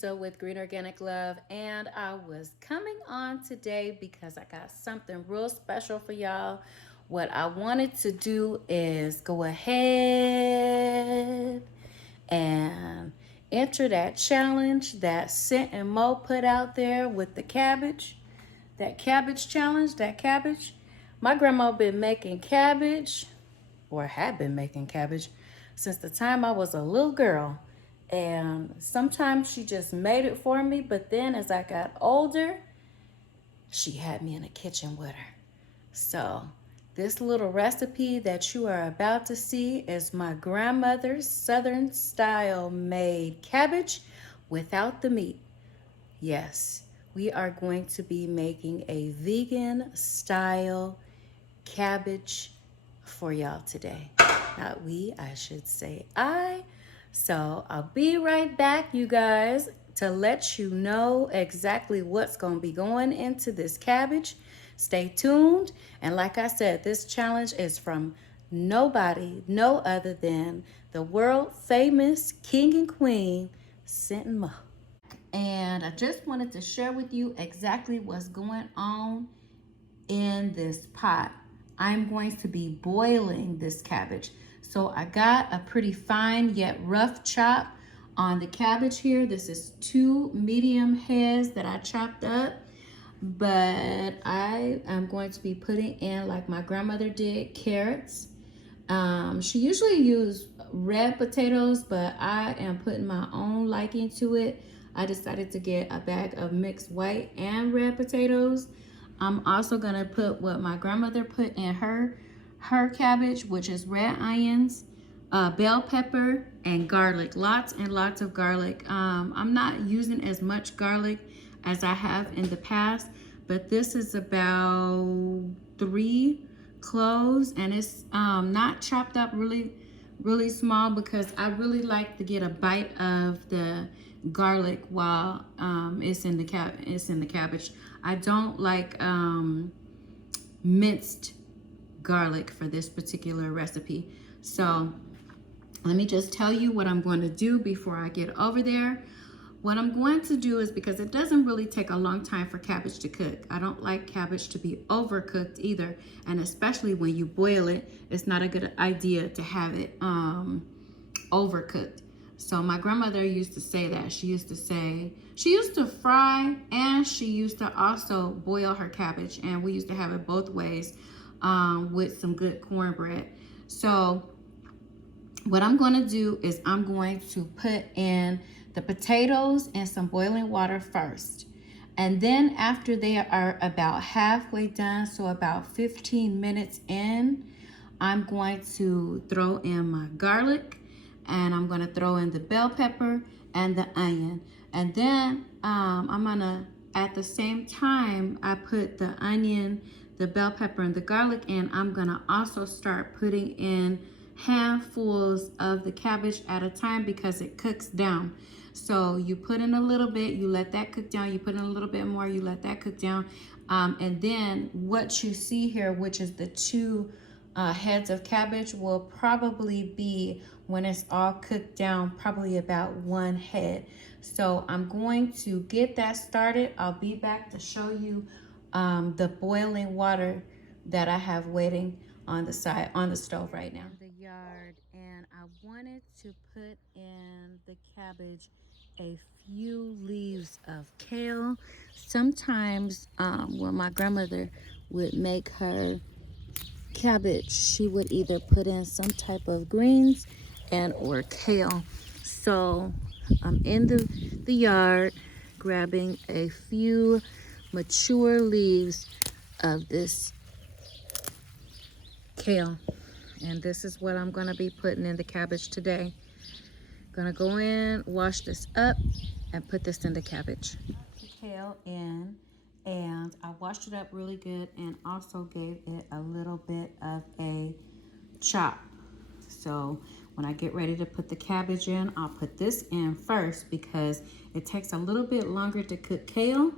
Tisa with Green Organic Love, and I was coming on today because I got something real special for y'all. What I wanted to do is go ahead and enter that challenge that CYNT N MO put out there with the cabbage. That cabbage challenge, that cabbage. My grandma been making cabbage, or had been making cabbage, since the time I was a little girl. And sometimes she just made it for me, but then as I got older, she had me in the kitchen with her. So this little recipe that you are about to see is my grandmother's Southern style made cabbage without the meat. Yes, we are going to be making a vegan style cabbage for y'all today. Not we, I should say I. So I'll be right back, you guys, to let you know exactly what's going to be going into this cabbage. Stay tuned. And like I said, this challenge is from nobody, no other than the world famous king and queen, CYNT N MO. And I just wanted to share with you exactly what's going on in this pot. I'm going to be boiling this cabbage. So I got a pretty fine yet rough chop on the cabbage here. This is 2 medium heads that I chopped up, but I am going to be putting in, like my grandmother did, carrots. She usually used red potatoes, but I am putting my own liking to it. I decided to get a bag of mixed white and red potatoes. I'm also gonna put what my grandmother put in her cabbage, which is red onions, bell pepper, and garlic. Lots and lots of garlic. I'm not using as much garlic as I have in the past, but this is about 3 cloves, and it's not chopped up really small because I really like to get a bite of the garlic while it's in the cabbage. I don't like minced garlic for this particular recipe. So let me just tell you what I'm going to do before I get over there. What I'm going to do is, because it doesn't really take a long time for cabbage to cook. I don't like cabbage to be overcooked either. And especially when you boil it, it's not a good idea to have it overcooked. So my grandmother used to say that. She used to fry, and she used to also boil her cabbage. And we used to have it both ways with some good cornbread. So what I'm going to do is I'm going to put in the potatoes in some boiling water first. And then after they are about halfway done, so about 15 minutes in, I'm going to throw in my garlic, and I'm going to throw in the bell pepper and the onion. And then I'm going to, at the same time I put the onion, the bell pepper, and the garlic in, I'm going to also start putting in handfuls of the cabbage at a time because it cooks down. So you put in a little bit, you let that cook down, you put in a little bit more, you let that cook down. And then what you see here, which is the 2 heads of cabbage, will probably be, when it's all cooked down, probably about 1 head. So I'm going to get that started. I'll be back to show you the boiling water that I have waiting on the side, on the stove right now. The yard, and I wanted to put in the cabbage a few leaves of kale. Sometimes when my grandmother would make her cabbage, she would either put in some type of greens and or kale. So I'm in the yard grabbing a few mature leaves of this kale, and this is what I'm going to be putting in the cabbage today. Gonna go in, wash this up, and put this in the cabbage. The kale in, and I washed it up really good and also gave it a little bit of a chop. So when I get ready to put the cabbage in, I'll put this in first because it takes a little bit longer to cook kale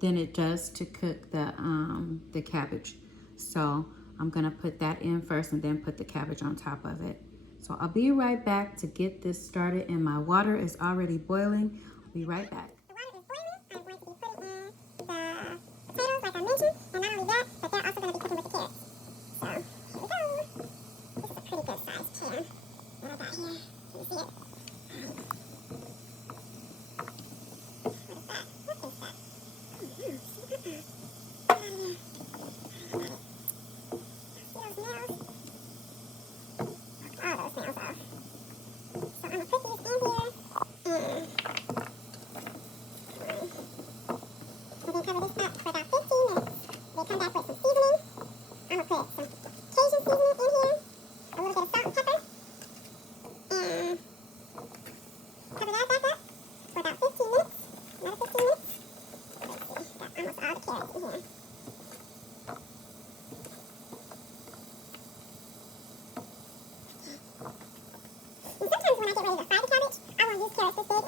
than it does to cook the cabbage. So I'm gonna put that in first and then put the cabbage on top of it. So I'll be right back to get this started, and my water is already boiling. Be right back. The water is boiling. I'm going to be putting in the potatoes like I mentioned. And not only that, but they're also going to be cooking with the carrots. So, here we go. This is a pretty good sized pan that I got here. Can you see it? What is that? What is that? Oh, no. Get out of here. See those nails? Knock all those nails off. So I'm going to put these in here. And then cover this up for about 15 minutes. Then come back with some seasoning. I'm going to put some Cajun seasoning in here. A little bit of salt and pepper. And cover that back up for about 15 minutes. Another 15 minutes. Let's see. Got almost all the carrots in here. And sometimes when I get ready to fry the cabbage, I won't use carrots this big and I'll dice up the potatoes. But I'll use the shredded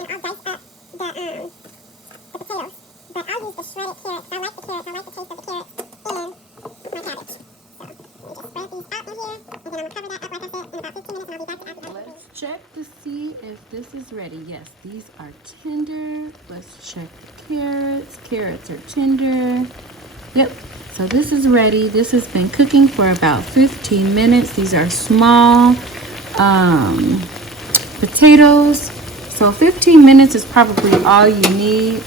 carrots. I like the carrots. I like the taste of the carrots in my cabbage. So let me just spread these out in here, and then I'm gonna cover that up like I said in about 15 minutes, and I'll be back to after. Let's check to see if this is ready. Yes, these are tender. Let's check the carrots. Carrots are tender. Yep. So this is ready. This has been cooking for about 15 minutes. These are small potatoes. So 15 minutes is probably all you need.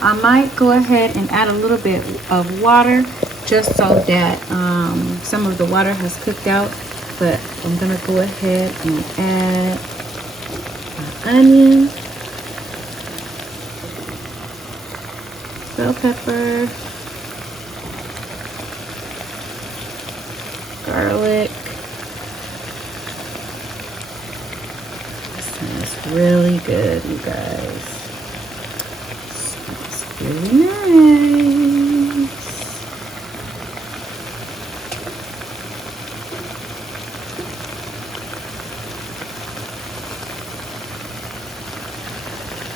I might go ahead and add a little bit of water just so that some of the water has cooked out. But I'm going to go ahead and add my onion, bell pepper, garlic. This smells really good, you guys. Smells really nice.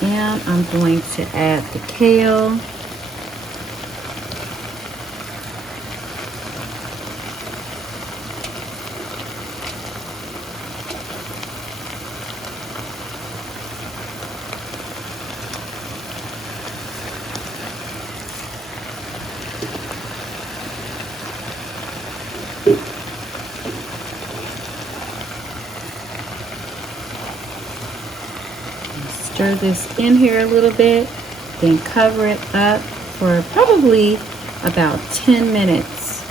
And I'm going to add the kale. Stir this in here a little bit, then cover it up for probably about 10 minutes.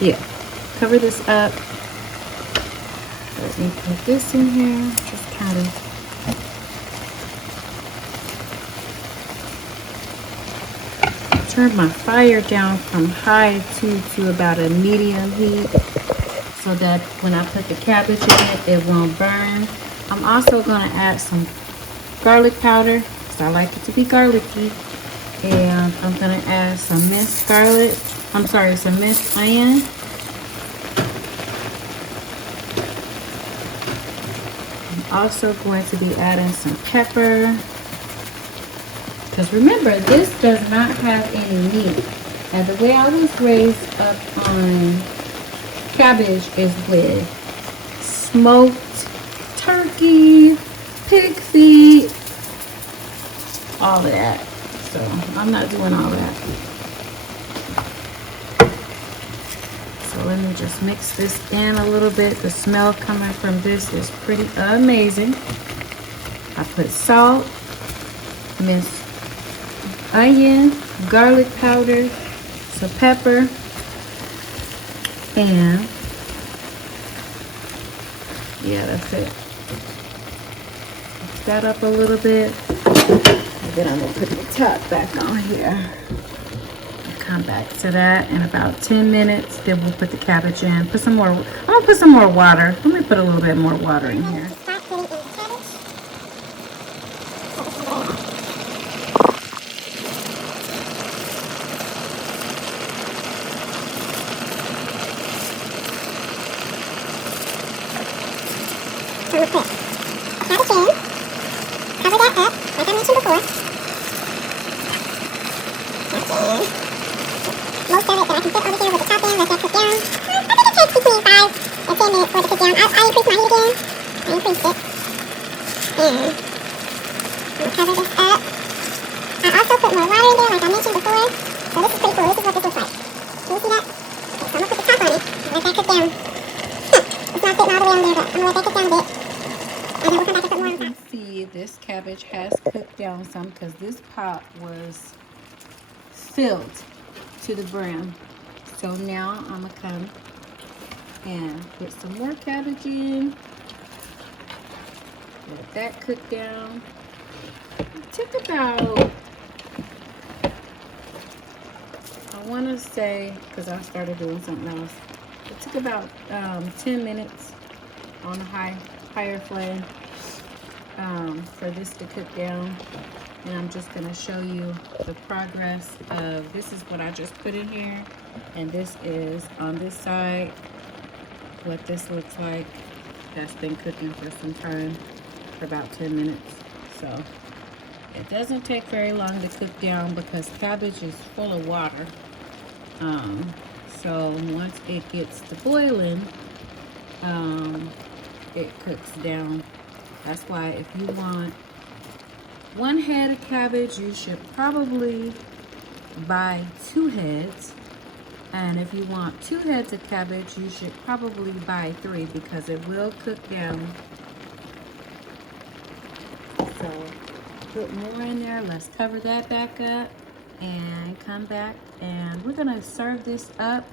Yeah, cover this up. Let me put this in here, just kind of. Turn my fire down from high to about a medium heat, so that when I put the cabbage in it, it won't burn. I'm also going to add some garlic powder, because I like it to be garlicky. And I'm going to add some minced garlic. I'm sorry, some minced onion. I'm also going to be adding some pepper. Because remember, this does not have any meat. And the way I was raised up on cabbage is with smoked turkey, pig feet, all of that. So I'm not doing all that. So let me just mix this in a little bit. The smell coming from this is pretty amazing. I put salt, minced onion, garlic powder, some pepper, and yeah, that's it. Mix that up a little bit, and then I'm gonna put the top back on here. Come back to that in about 10 minutes. Then we'll put the cabbage in. Put some more. I'm gonna put some more water. Let me put a little bit more water in here. So we'll put cabbage in, cover that up, like I mentioned before. That's in. Most of it that I can put over here with the top in, let that cook down. I think it takes between 5 and 10 minutes for it to cook down. I increased my heat again. I increased it. And I'm gonna cover this up. I also put more water in there, like I mentioned before. So this is pretty cool. This is what this looks like. Can you see that? Okay, so I'm gonna put the top on it and let that cook down. It's not fitting all the way on there, but I'm gonna let that cook down a bit. And then we'll come back and put more on You top. can see this cabbage has cooked down some because this pot was filled to the brim. So now I'm gonna come and put some more cabbage in. Let that cook down. It took about, I want to say, because I started doing something else, it took about 10 minutes on a higher flame for this to cook down. And I'm just going to show you the progress of, this is what I just put in here, and this is on this side what this looks like. That's been cooking for some time, for about 10 minutes. So it doesn't take very long to cook down because cabbage is full of water. So once it gets to boiling, it cooks down. That's why if you want 1 head of cabbage, you should probably buy 2 heads. And if you want 2 heads of cabbage, you should probably buy 3 because it will cook down. So put more in there. Let's cover that back up and come back. And we're gonna serve this up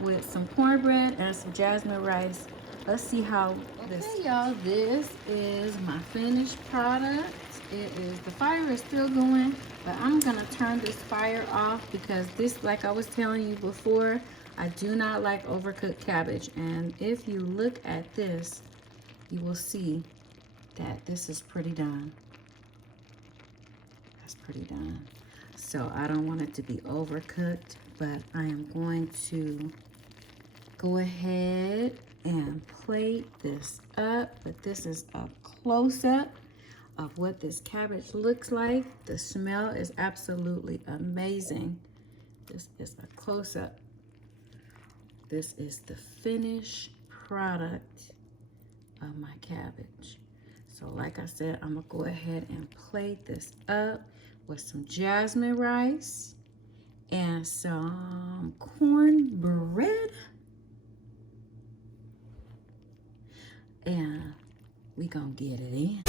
with some cornbread and some jasmine rice. Let's see how this. Okay, y'all, this is my finished product. It is, the fire is still going, but I'm gonna turn this fire off because this, like I was telling you before, I do not like overcooked cabbage. And if you look at this, you will see that this is pretty done. That's pretty done. So I don't want it to be overcooked, but I am going to go ahead and plate this up. But this is a close-up of what this cabbage looks like. The smell is absolutely amazing. This is a close-up. This is the finished product of my cabbage. So like I said, I'm gonna go ahead and plate this up with some jasmine rice and some cornbread. And we gonna get it in.